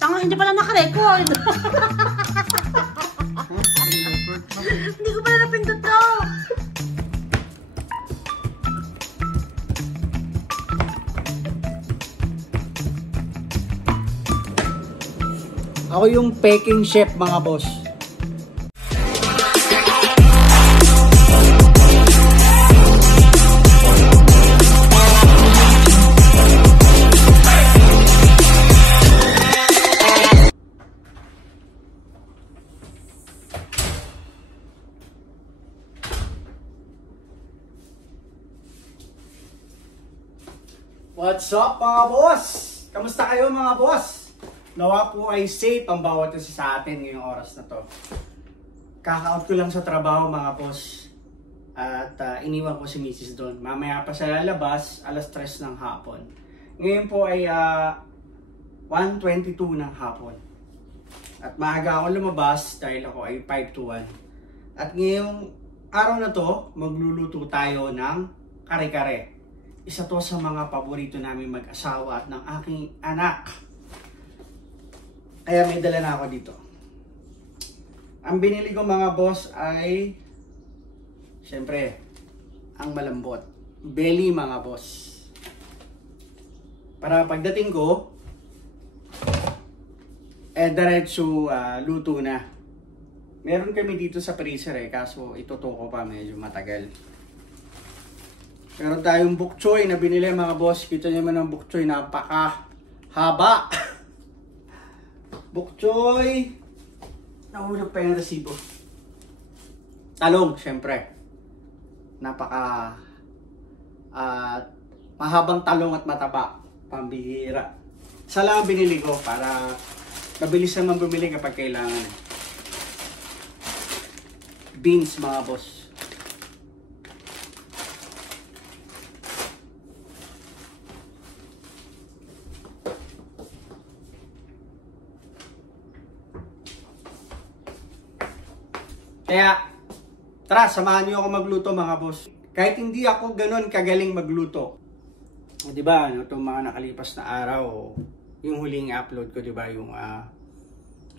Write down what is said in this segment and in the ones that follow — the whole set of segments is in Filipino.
Tanga, hindi pala naka-record. Hindi ko pala napindot to. Ako yung peking chef, mga boss. What's up, mga boss? Kamusta kayo, mga boss? Nawa po ay safe ang bawat isa sa atin ngayong oras na to. Kaka-out ko lang sa trabaho, mga boss. At iniwan ko si Mrs. doon. Mamaya pa siya lalabas, alas 3 ng hapon. Ngayon po ay 1:22 ng hapon. At maaga ako lumabas dahil ako ay 5 to 1. At ngayong araw na to, magluluto tayo ng kare-kare. Isa to sa mga paborito namin mag-asawa at ng aking anak. Kaya may dala na ako dito. Ang binili ko, mga boss, ay syempre ang malambot. Belly, mga boss. Para pagdating ko, diretso luto na. Meron kami dito sa freezer kaso itutuko pa, medyo matagal. Meron tayong bok choy na binili, mga boss. Kita niyo naman ang bok choy, napaka haba. Bok choy. Nahulog pa yung resibo. Talong, syempre. Napaka mahabang talong at mataba. Pambihira. Isa lang binili ko para mabilis naman bumili kapag kailangan. Beans, mga boss. Kaya, tara, samahan niyo ako magluto, mga boss. Kahit hindi ako ganun kagaling magluto. Di ba, itong mga nakalipas na araw, yung huling upload ko, di ba, yung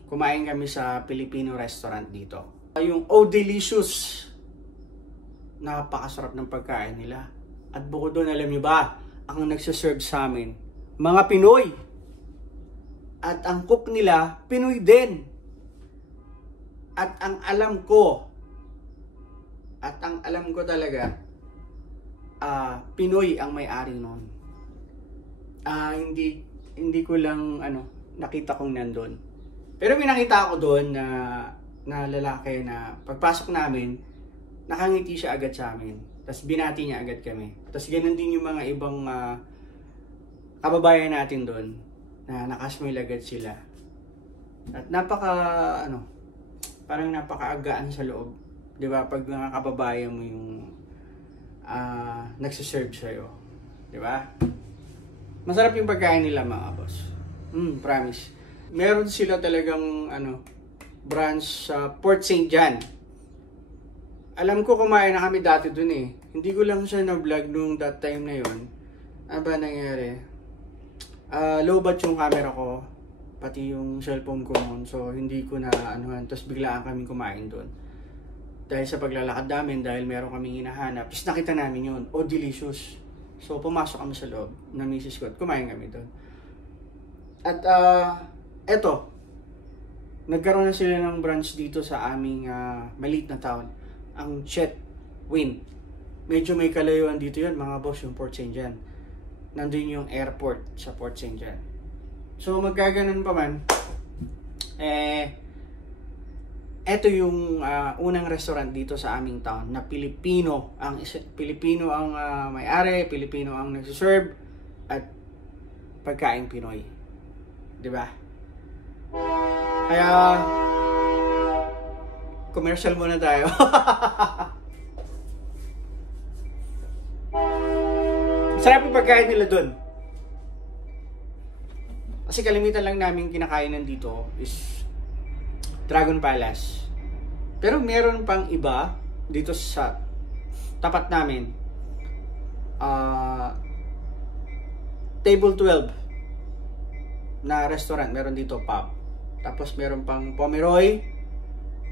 kumain kami sa Filipino restaurant dito. Yung Oh Delicious, napakasarap ng pagkain nila. At bukod doon, alam niyo ba, ang nagsaserve sa amin, mga Pinoy. At ang cook nila, Pinoy din. At ang alam ko talaga, Pinoy ang may-ari noon. Hindi ko lang nakita kong nandun. Pero may nakita ako doon na lalaki na pagpasok namin, nakangiti siya agad sa amin. Tapos binati niya agad kami. Tapos ganun din yung mga ibang kababayan natin doon na nakasmile agad sila. At parang napakaagaan sa loob. Di ba? Pag mga kababayan mo yung nagsiserve sa'yo. Di ba? Masarap yung pagkain nila, mga boss. Promise. Meron sila talagang branch sa Port St. John. Alam ko kumain na kami dati dun eh. Hindi ko lang siya na-vlog nung that time na yon. Ano ba nangyari? Low bat yung camera ko. Pati yung cellphone ko noon. So, hindi ko na tapos biglaan kami kumain doon. Dahil sa paglalakad namin, dahil meron kaming hinahanap. Tapos nakita namin yun. Oh, delicious. So, pumasok kami sa loob ng misis ko at kumain kami doon. At, eto. Nagkaroon na sila ng branch dito sa aming maliit na town. Ang Chetwynd. Medyo may kalayuan dito yun, mga boss, yung Port St. John. Nandun yung airport sa Port St. John. So magkaganon pa man, eto yung unang restaurant dito sa aming town na Pilipino ang may-ari, Pilipino ang nagsiserve at pagkain Pinoy. 'Di ba? Kaya commercial muna tayo. Sarap yung pagkain nila doon. Kasi kalimitan lang namin kinakainan dito is Dragon Palace. Pero meron pang iba dito sa tapat namin. Table 12. na restaurant. Meron dito pub. Tapos meron pang Pomeroy,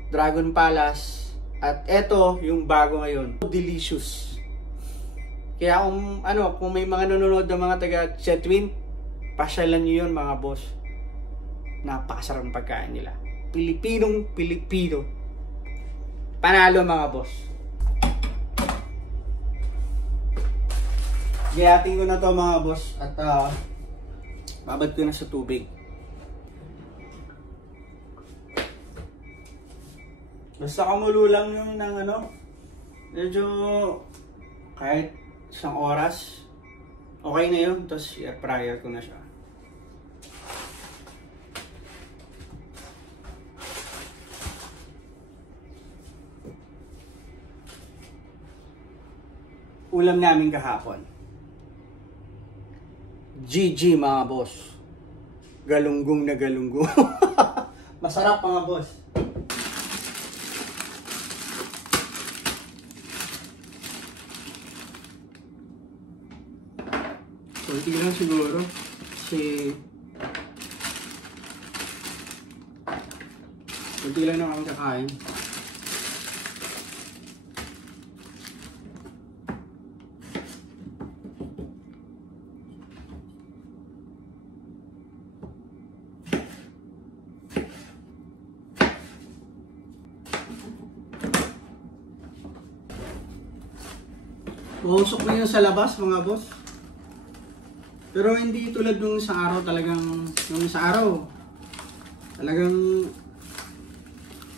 Dragon Palace, at eto yung bago ngayon, Delicious. Kaya kung may mga nanonood ng mga taga Chetwin, pasyalan nyo yun mga boss. Napakasarap ng pagkain nila. Pilipino. Panalo mga boss. Gayatin ko na to mga boss at babad ko na sa tubig. Basta kumulo lang yun ng medyo kahit isang oras, okay na yun. Tapos air fryer ko na siya. Ulam namin kahapon. GG mga boss. Galunggong na galunggong. Masarap mga boss. Kunti lang siguro. Kunti lang na kami kakain. Usok na yun sa labas mga boss. Pero hindi tulad nung sa araw talagang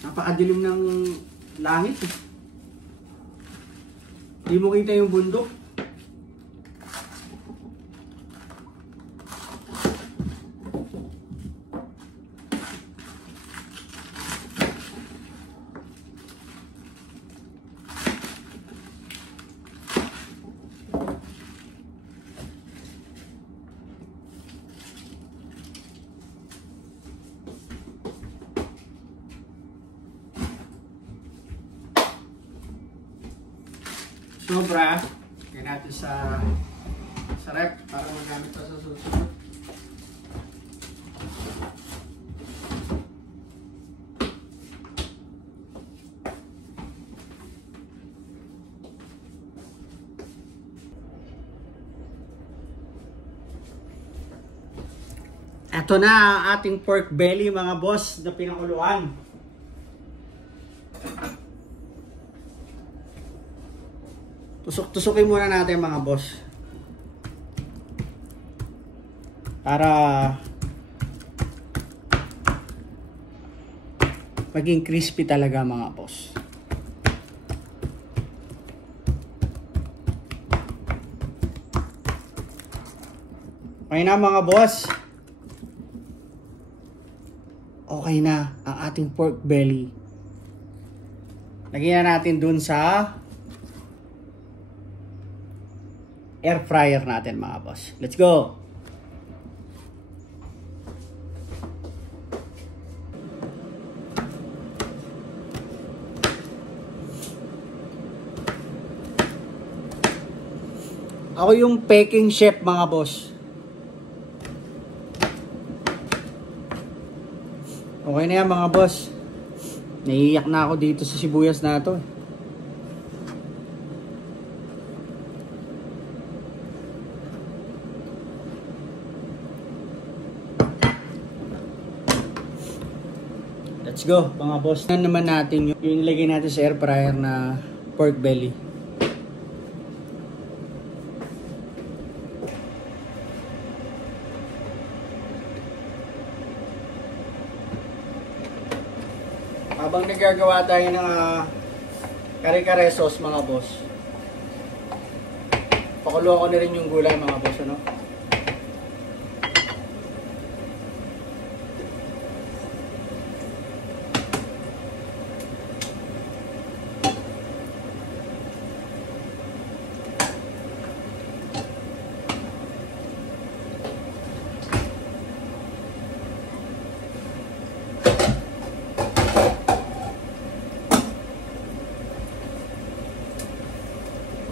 napakadilim ng langit. Hindi mo kita yung bundok. Sobra, kaya natin sa rep para magamit pa sa susunod. Ito na ang ating pork belly mga boss na pinakuluan. Tusok-tusukin muna natin mga boss. Para maging crispy talaga mga boss. Okay na mga boss. Okay na ang ating pork belly. Lagyan natin dun sa air fryer natin mga boss. Let's go! Ako yung peking chef mga boss. Okay na yan mga boss. Naiiyak na ako dito sa sibuyas na ito. Let's go mga boss. Yan naman natin yung nilagay natin sa air fryer na pork belly. Habang nagagawa tayo ng kare-kare sauce mga boss, pakuluan ko na rin yung gulay mga boss, ano?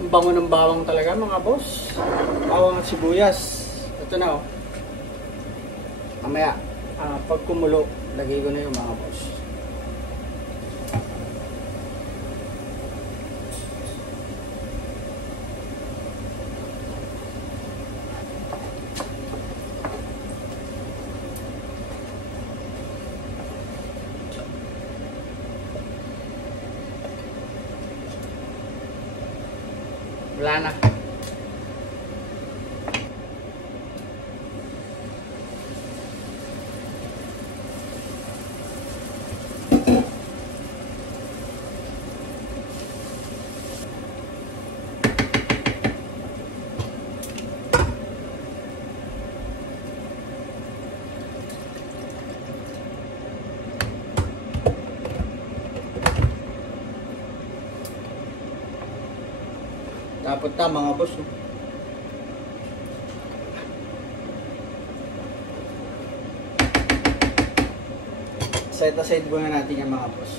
Ang bango ng bawang talaga mga boss. Bawang at sibuyas. Ito na oh. Mamaya, pag kumulo, lagay ko na yung mga boss. Wala na. Dapat na mga boss. Set aside muna natin yung mga boss.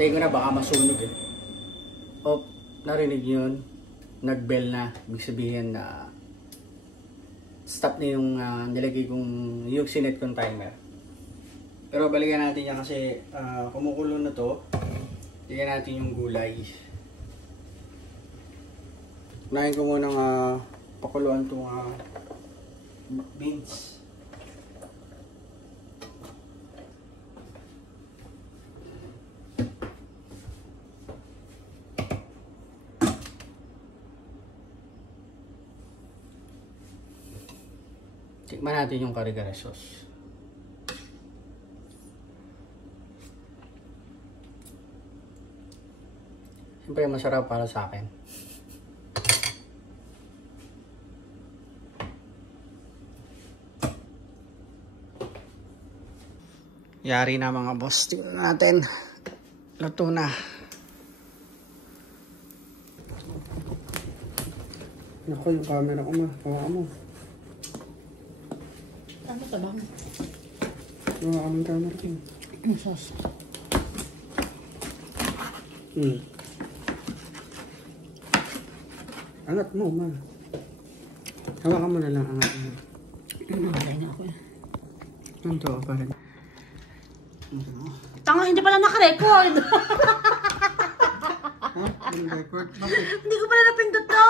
Tingin ko na baka masunog eh. Oh, narinig yun. Nag-bell na. Ibig sabihin na stop na yung nilagay kong yung sinet kong timer. Pero balikan natin yan kasi kumukulo na to. Tingnan natin yung gulay. Unahin ko munang pakuluan itong beans. Tikman natin yung kare-kare sauce. Siyempre masarap para sa akin. Yari na mga boss. Tingnan natin. Luto na. Naku, yung camera ko ma. Hawakan mo. Ano ka bang? Hawakan mo yung camera ko. Yung sauce. Angat mo ma. Hawakan mo na lang. Angat mo. Namatay na ako eh. Ano to? Parang. Tanga, hindi pala naka-record. Ha? Anong record? Bakit? Hindi ko pala napindot to.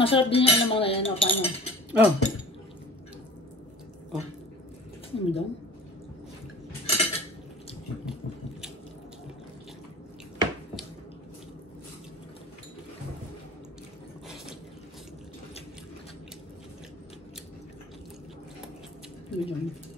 Masarap din yung alamang na yan, o paano? Oh. Oh. Ano daw? Ano daw?